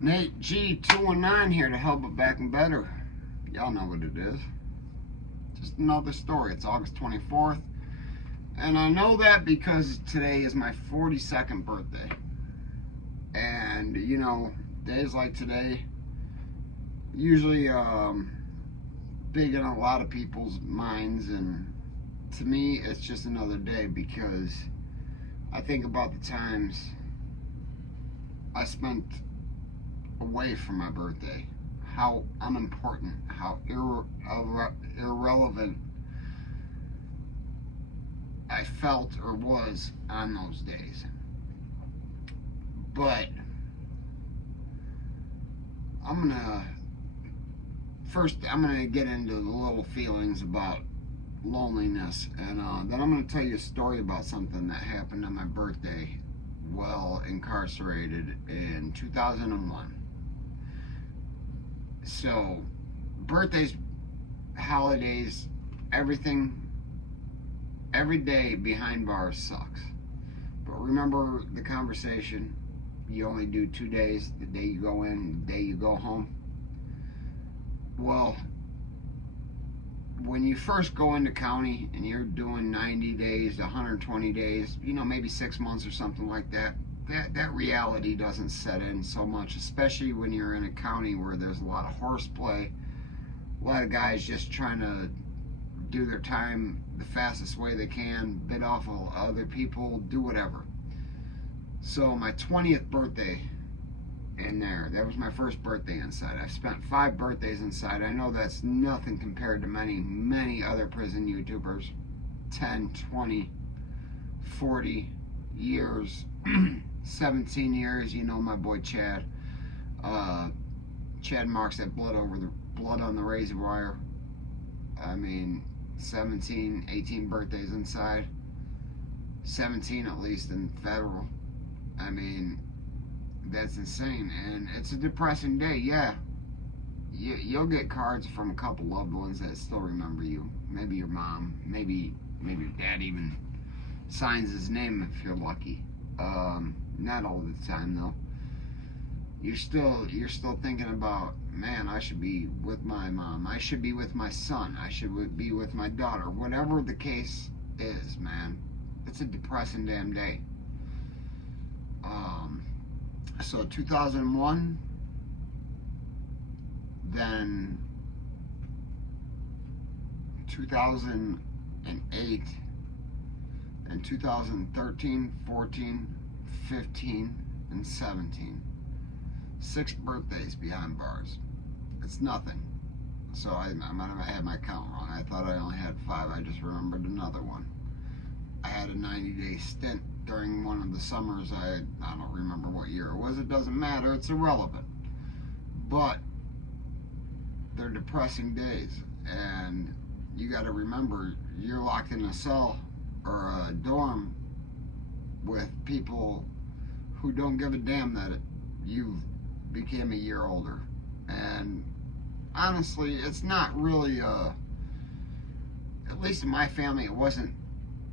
Nate G219 here to help it back and better. Y'all know what it is. Just another story. It's August 24th. And I know that because today is my 42nd birthday. And, you know, days like today, usually big in a lot of people's minds. And to me, it's just another day because I think about the times I spent away from my birthday, how unimportant, how irrelevant I felt or was on those days. But I'm gonna get into the little feelings about loneliness, and then I'm gonna tell you a story about something that happened on my birthday while incarcerated in 2001. So, birthdays, holidays, everything, every day behind bars sucks. But remember the conversation, you only do 2 days, the day you go in, the day you go home. Well, when you first go into county and you're doing 90 days to 120 days, you know, maybe 6 months or something like that, that reality doesn't set in so much, especially when you're in a county where there's a lot of horseplay, a lot of guys just trying to do their time the fastest way they can, bid off of other people, do whatever. So my 20th birthday in there, that was my first birthday inside. I've spent 5 birthdays inside. I know that's nothing compared to many other prison YouTubers. 10, 20, 40 years, 17 years, you know my boy Chad. Chad marks that blood on the razor wire. I mean, 17, 18 birthdays inside. 17 at least in federal. I mean, that's insane, and it's a depressing day. Yeah, you'll get cards from a couple loved ones that still remember you. Maybe your mom, maybe your dad even signs his name if you're lucky. Not all the time though. You're still thinking about, man, I should be with my mom, I should be with my son, I should be with my daughter. Whatever the case is, man, it's a depressing damn day. So 2001, then 2008, and 2013, 14, 15, and 17. 6 birthdays behind bars. It's nothing. So I might have had my count wrong. I thought I only had 5. I just remembered another one. I had a 90-day stint during one of the summers. I don't remember what year it was. It doesn't matter. It's irrelevant. But they're depressing days. And you got to remember, you're locked in a cell or a dorm with people who don't give a damn that you became a year older. And honestly, it's not really at least in my family, it wasn't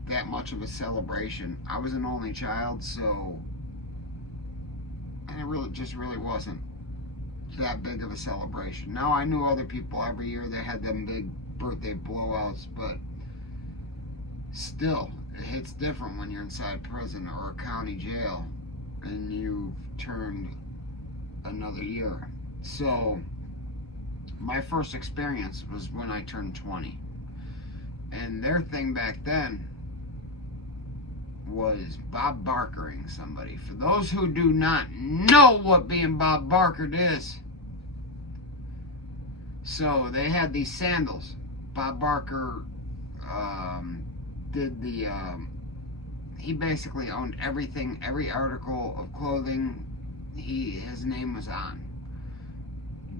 that much of a celebration. I was an only child, so, and it really wasn't that big of a celebration. Now, I knew other people every year, they had them big birthday blowouts, but still, it hits different when you're inside prison or a county jail and you've turned another year. So my first experience was when I turned 20, and their thing back then was Bob Barkering somebody. For those who do not know what being Bob Barkered is, so they had these sandals. Bob Barker did the he basically owned everything, every article of clothing his name was on,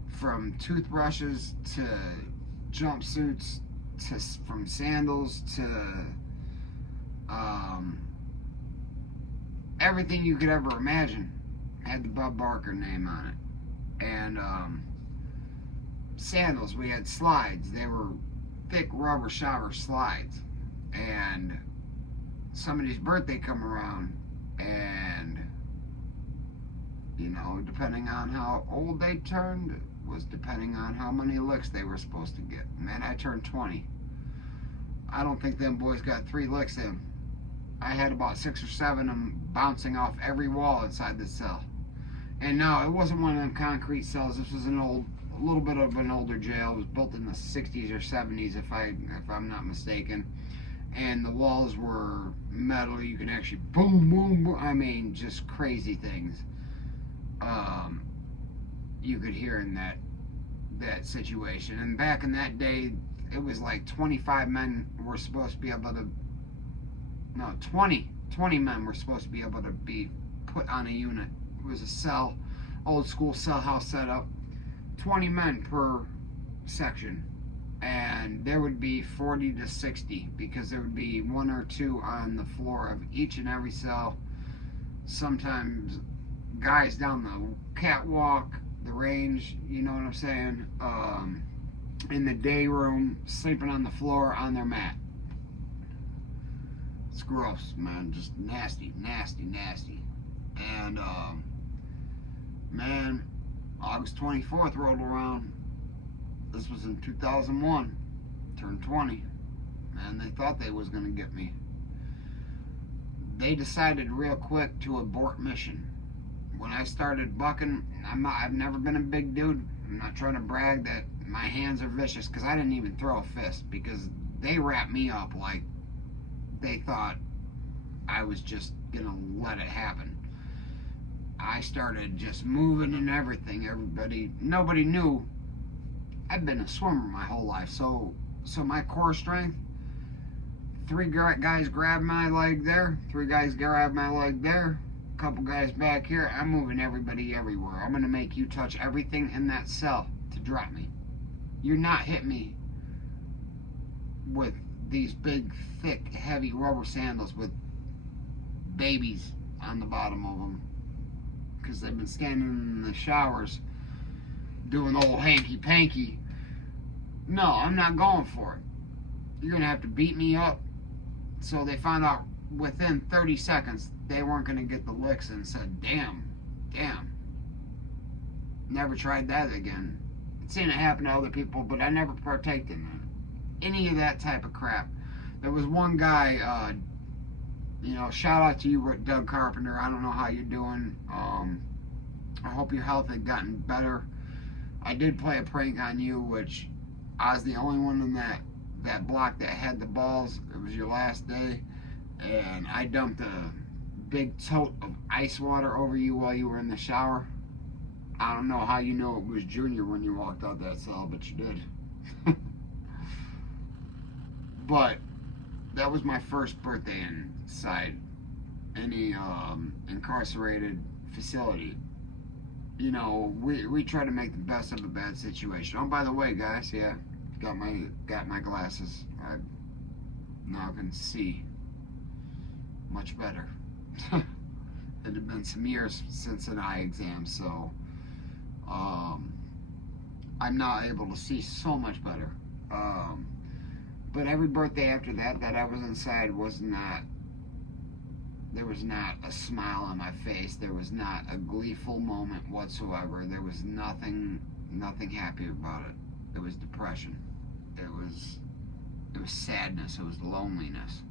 from toothbrushes to jumpsuits to from sandals to everything you could ever imagine had the Bob Barker name on it. And sandals, we had slides. They were thick rubber shower slides. And somebody's birthday come around and You know, depending on how old they turned, was depending on how many licks they were supposed to get. Man, I turned 20. I don't think them boys got 3 licks in. I had about 6 or 7 of them bouncing off every wall inside the cell. And no, it wasn't one of them concrete cells. This was a little bit of an older jail. It was built in the 60s or 70s, if I'm not mistaken. And the walls were metal. You could actually boom, boom, boom. I mean, just crazy things. You could hear in that situation. And back in that day, it was like 25 men were supposed to be able to. No, 20 men were supposed to be able to be put on a unit. It was a cell, old school cell house setup. 20 men per section. And there would be 40 to 60 because there would be 1 or 2 on the floor of each and every cell. Sometimes guys down the catwalk, the range, you know what I'm saying? In the day room, sleeping on the floor on their mat. It's gross, man. Just nasty, nasty, nasty. And, man, August 24th rolled around. This was in 2001. Turned 20. Man, they thought they was going to get me. They decided real quick to abort mission. When I started bucking, I've never been a big dude. I'm not trying to brag that my hands are vicious, because I didn't even throw a fist, because they wrapped me up like they thought I was just gonna let it happen. I started just moving and everything. Nobody knew. I've been a swimmer my whole life, so my core strength. 3 guys grab my leg there. 3 guys grab my leg there. A couple guys back here. I'm moving everybody everywhere. I'm gonna make you touch everything in that cell to drop me. You're not hitting me with these big, thick, heavy rubber sandals with babies on the bottom of them, because they've been standing in the showers doing old hanky-panky. No, I'm not going for it. You're gonna have to beat me up. So they found out within 30 seconds they weren't gonna get the licks, and said, damn. Never tried that again. I've seen it happen to other people, but I never partaked in that. Any of that type of crap. There was one guy, shout out to you, Doug Carpenter. I don't know how you're doing. I hope your health had gotten better. I did play a prank on you, which I was the only one in that block that had the balls. It was your last day, and I dumped a big tote of ice water over you while you were in the shower. I don't know how you know it was Junior when you walked out that cell, but you did. But that was my first birthday inside any incarcerated facility. You know, we try to make the best of a bad situation. Oh, by the way, guys, yeah, got my glasses. I now can see much better. It had been some years since an eye exam, so I'm now able to see so much better. But every birthday after that I was inside there was not a smile on my face. There was not a gleeful moment whatsoever. There was nothing happy about it. It was depression. It was sadness. It was loneliness.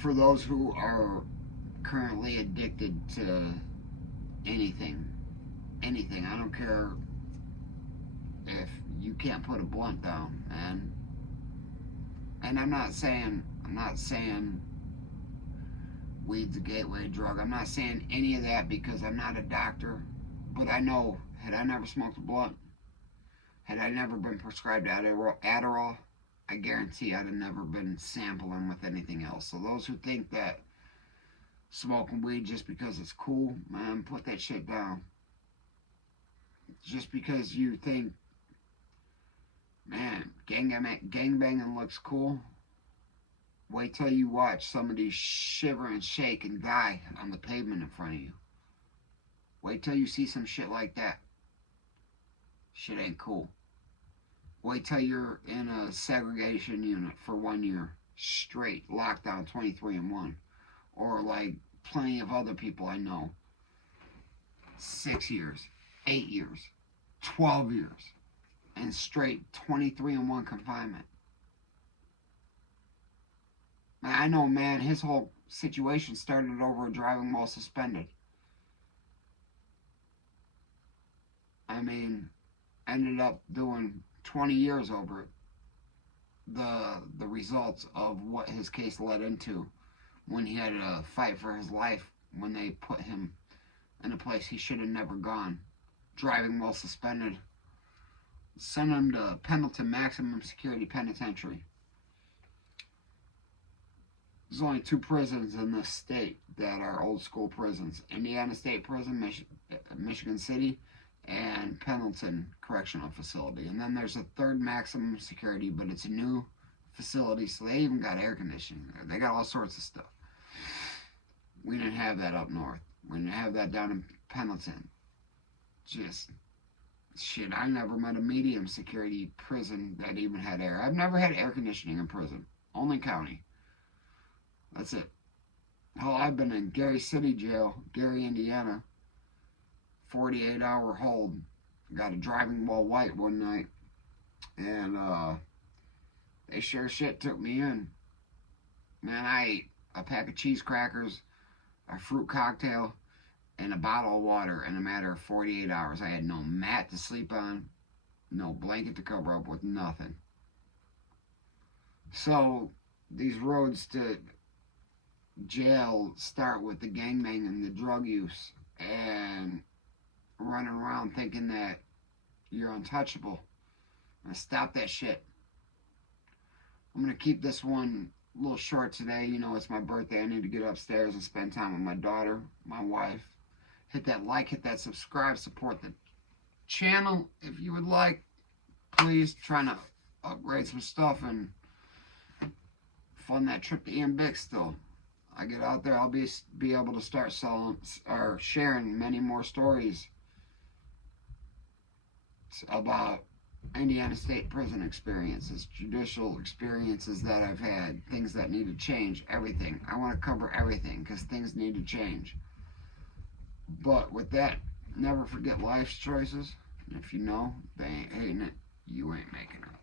For those who are currently addicted to anything, I don't care if you can't put a blunt down, man. And I'm not saying weed's a gateway drug. I'm not saying any of that, because I'm not a doctor. But I know, had I never smoked a blunt, had I never been prescribed Adderall, I guarantee I'd have never been sampling with anything else. So those who think that smoking weed just because it's cool, man, put that shit down. Just because you think, man, gangbanging looks cool, wait till you watch somebody shiver and shake and die on the pavement in front of you. Wait till you see some shit like that. Shit ain't cool. Wait till you're in a segregation unit for 1 year straight, lockdown 23-1, or like plenty of other people I know. 6 years, 8 years, 12 years, and straight 23-1 confinement. I know, man, his whole situation started over a driving while suspended. I mean, ended up doing 20 years over it. The results of what his case led into when he had to fight for his life when they put him in a place he should have never gone, driving while suspended. Sent him to Pendleton Maximum Security Penitentiary. There's only 2 prisons in this state that are old school prisons: Indiana State Prison, Michigan City, and Pendleton Correctional Facility. And then there's a 3rd maximum security, but it's a new facility, so they even got air conditioning there. They got all sorts of stuff. We didn't have that up north. We didn't have that down in Pendleton. Just shit, I never met a medium security prison that even had air. I've never had air conditioning in prison. Only county. That's it. Hell, I've been in Gary City Jail, Gary, Indiana. 48-hour hold. Got a driving while white one night, and they sure shit took me in. Man, I ate a pack of cheese crackers, a fruit cocktail, and a bottle of water in a matter of 48 hours. I had no mat to sleep on, no blanket to cover up with, nothing. So these roads to jail start with the gangbang and the drug use and running around thinking that you're untouchable. I'm gonna stop that shit. I'm gonna keep this one a little short today. You know, it's my birthday. I need to get upstairs and spend time with my daughter, my wife. Hit that like, hit that subscribe, support the channel if you would like. Please, trying to upgrade some stuff and fund that trip to Ian Bick still. I get out there, I'll be able to start selling or sharing many more stories about Indiana State Prison experiences, judicial experiences that I've had, things that need to change, everything. I want to cover everything because things need to change. But with that, never forget life's choices. And if you know they ain't hating it, you ain't making it.